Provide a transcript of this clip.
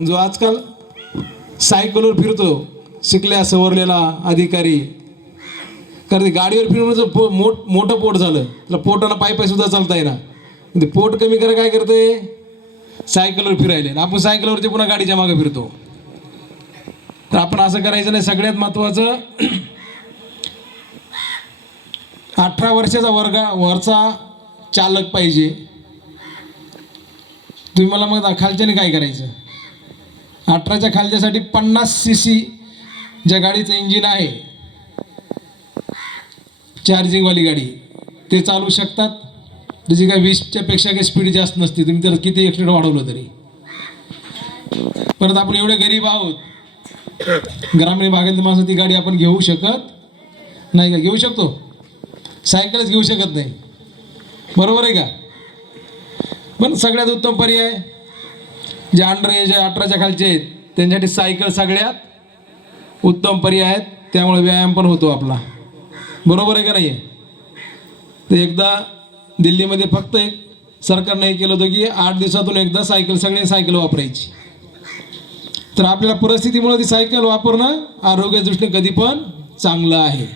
जो आजकाल सायकलवर फिरतो शिकल्या सवरलेला अधिकारी, कारण गाडीवर फिरवण्याचं मोठं पोट झालं, त्याला पोटाला पाय सुद्धा चालता येईना. ते पोट कमी करा काय करते, सायकलवर फिरायले. आपण सायकलवरती पुन्हा गाडीच्या मागे फिरतो. तर आपण असं करायचं नाही. सगळ्यात महत्वाचं 18 वर्षाचा वरचा चालक पाहिजे. तुम्ही मला मग खालच्याने काय करायचं, 18च्या खालच्यासाठी 50 cc ज्या गाडीचं इंजिन आहे, चार्जिंगवाली गाडी, ते चालू शकतात. त्याची काय 20च्या पेक्षा काही स्पीड जास्त नसते. तुम्ही तर किती एक्सिडेंट वाढवलं तरी. परत आपण एवढे गरीब आहोत, ग्रामीण भागातील माणसं ती गाडी आपण घेऊ शकत नाही. का घेऊ शकतो? सायकलच घेऊ शकत नाही. बरोबर आहे का? पण सगळ्यात उत्तम पर्याय जे अंडर एज 18च्या खालचे आहेत त्यांच्यासाठी सायकल सगळ्यात उत्तम पर्याय आहेत. त्यामुळे व्यायाम पण होतो आपला. बरोबर आहे का नाही? तर एकदा दिल्लीमध्ये फक्त एक सरकारने हे केलं होतं की 8 दिवसातून एकदा सगळे सायकल वापरायची. तर आपल्याला परिस्थितीमुळे ती सायकल वापरणं आरोग्याच्या दृष्टीने कधी पण चांगलं आहे.